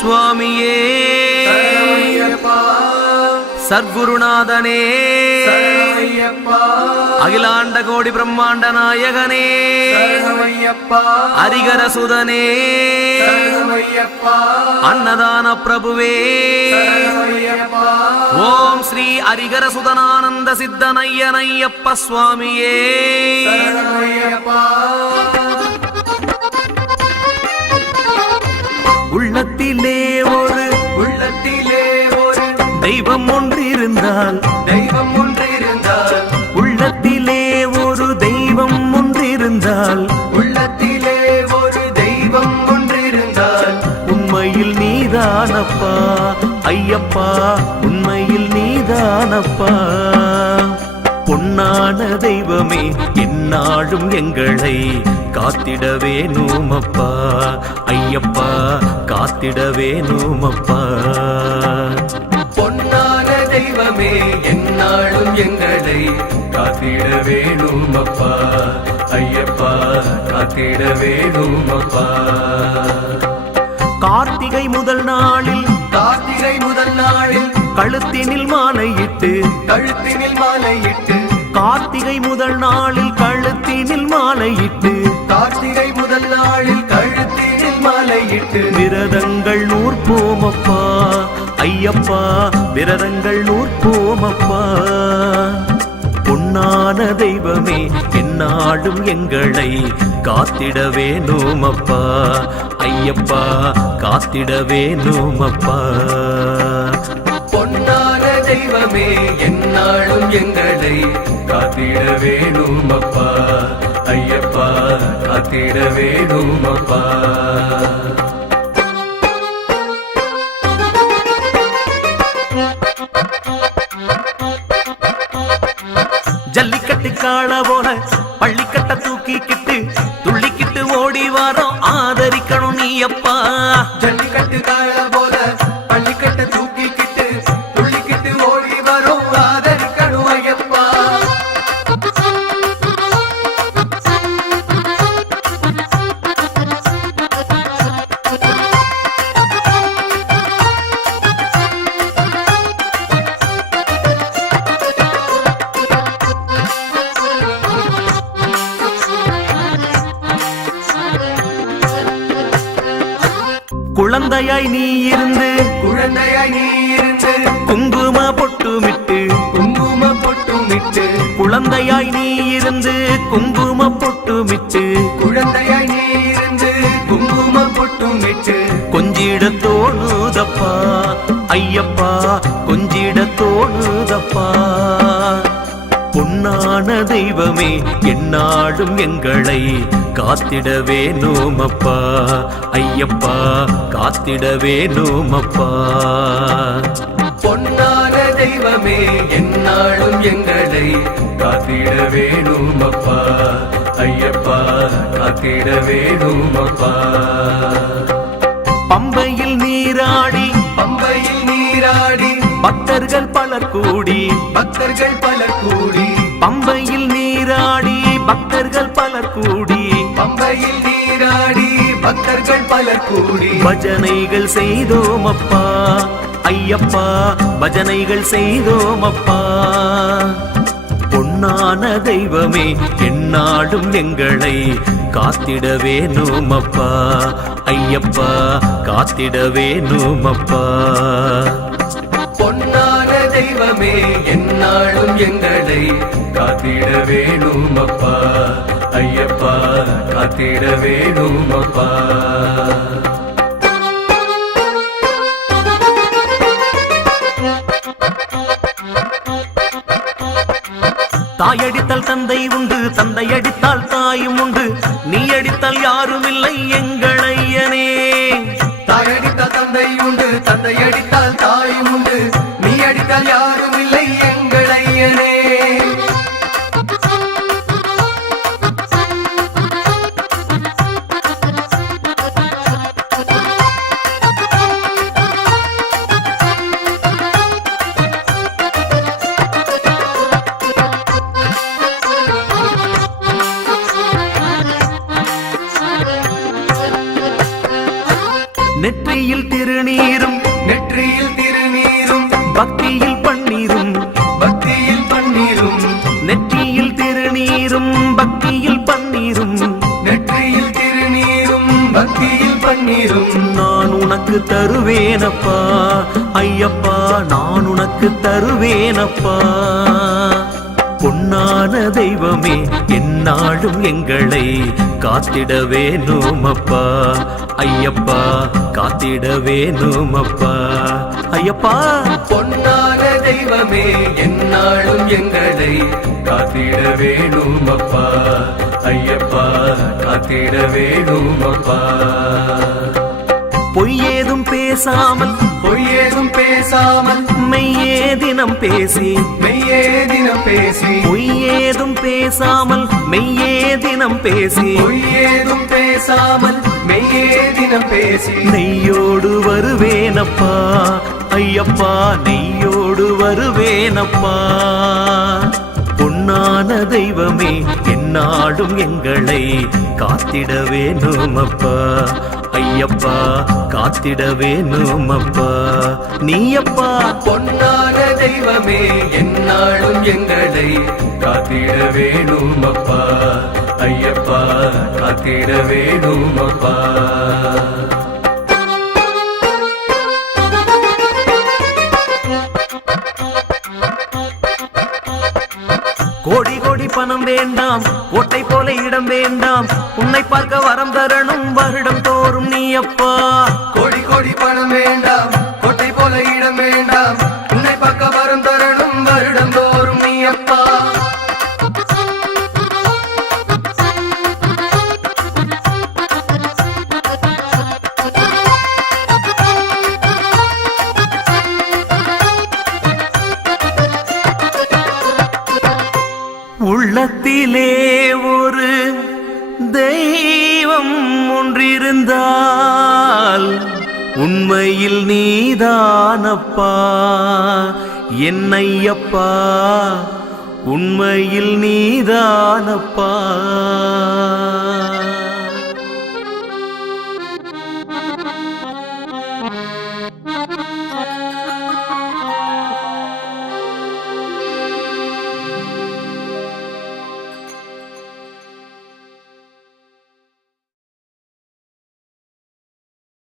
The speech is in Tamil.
சுவாமியே. சர்க்குருநாதனே. அகிலாண்ட கோடி பிரம்மாண்ட நாயகனே. ஹரிகரசுதனே சரணமையப்பா அன்னதான பிரபுவே. ஓம் ஸ்ரீ ஹரிகரசுதனானந்த சித்தனையனையப்ப சுவாமியே. ஐயப்பா உண்மையில் நீதானப்பா. பொன்னான தெய்வமே என்னாலும் எங்களை காத்திடவே நூமப்பா. ஐயப்பா காத்திடவே நூமப்பா. பொன்னான தெய்வமே என்னாலும் எங்களை காத்திட வேணும் ஐயப்பா காத்திட வேணும் கார்த்திகை முதல் நாளில் கழுத்தினில் மாலையிட்டு கழுத்தினில் மாலையிட்டு கார்த்திகை முதல் நாளில் கழுத்தினில் மாலையிட்டு கார்த்திகை முதல் நாளில் கழுத்தினில் மாலையிட்டு. விரதங்கள் நூற்போமப்பா ஐயப்பா விரதங்கள் நூற்போமப்பா. பொன்னான தெய்வமே எந்நாளும் எங்களை காத்திடவே நோமப்பா. ஐயப்பா காத்திடவே நோமப்பா. பொன்னான தெய்வமே என்னாலும் எங்களை காத்திட வேணும் அப்பா. ஐயப்பா காத்திட வேணும் அப்பா. ஜல்லிக்கட்டு காண போல பள்ளிக்கட்ட தூக்கிக்கிட்டு துள்ளிக்கிட்டு ஓடி வாரம். ஆதரிக்கணும் நீ அப்பா. ஜல்லிக்கட்டு காண போல குழந்தையாய் நீ இருந்து குழந்தையாய் நீ இருந்து குங்கும பொட்டுமிட்டு குங்கும பொட்டுமிட்டு குழந்தையாய் நீ இருந்து குங்கும பொட்டுமிட்டு குழந்தையாய் நீ இருந்து குங்கும பொட்டுமிட்டு கொஞ்சிட தோணுதப்பா ஐயப்பா கொஞ்சிட தோணுதப்பா பொன்னான தெய்வமே எந்நாளும் எங்களை காத்திடவே நோமப்பா. ஐயப்பா காத்திடவே நோமப்பா. பொன்னான தெய்வமே எந்நாளும் எங்களை காத்திட வேணும் அப்பா ஐயப்பா காத்திட வேணும் அப்பா பம்பையில் நீராடி பம்பையில் நீராடி பக்தர்கள் பலர் கூடி பக்தர்கள் பலர் கூடி பம்பையில் நீராடி பக்தர்கள் பலர் கூடி. பம்பையில் நீராடி பக்தர்கள் பலர் கூடி. பஜனைகள் செய்தோமப்பா. ஐயப்பா பஜனைகள் செய்தோமப்பா. பொன்னான தெய்வமே எந்நாளும் எங்களை காத்திடவே நோமப்பா. ஐயப்பா காத்திடவே நோமப்பா. தெய்வமே எந்நாளும் எங்களை காத்திட வேணும் அப்பா. ஐயப்பா காத்திட வேணும் அப்பா. தாயடித்தால் தந்தை உண்டு தந்தை அடித்தால் தாயும் உண்டு. நீ அடித்தால் யாரும் இல்லை எங்கள் ஐயனே. தாயடித்தால் தந்தை உண்டு தந்தை அடித்தால் நெற்றியில் திருநீரும் நெற்றியில் திருநீரும் பக்தியில் பன்னீரும் பக்தியில் பன்னீரும் நெற்றியில் திருநீரும் பக்தியில் பன்னீரும் நெற்றியில் திருநீரும் பக்தியில் பன்னீரும். நான் உனக்கு தருவேனப்பா ஐயப்பா நான் உனக்கு தருவேனப்பா. பொன்னான தெய்வமே எந்நாளும் எங்களை காத்திட வேணுமப்பா. ஐயப்பா காத்திட வேணும் அப்பா ஐயப்பா. பொன்னான தெய்வமே என்னாலும் எங்களை காத்திட வேணும் அப்பா ஐயப்பா காத்திட வேணும் அப்பா பொய்யேதும் பேசாமல் பொய்யேதும் பேசாமல் மெய்யே தினம் பேசி மெய்யே தினம் பேசி பொய்யேதும் பேசாமல் மெய்யே தினம் பேசி பொய்யேதும் பேசாமல் மெய்யே தினம் பேசி. நெய்யோடு வருவேனப்பா ஐயப்பா நெய்யோடு வருவேனப்பா. பொன்னான தெய்வமே எந்நாடும் எங்களை காத்திட வேணுமப்பா ஐயப்பா காத்திட வேணுமப்பா நீயப்பா. பொன்னான தெய்வமே என்னாலும் எங்களை காத்திட வேணும் அப்பா ஐயப்பா காத்திட வேணும் வேண்டாம். ஓட்டை போல இடம் வேண்டாம். உன்னை பார்க்க வரம் தரணும் வருடம் தோறும் நீயப்பா கோடி கோடி பணம் வேண்டாம். உண்மையில் நீதானப்பா என்னையப்பா உண்மையில் நீதானப்பா.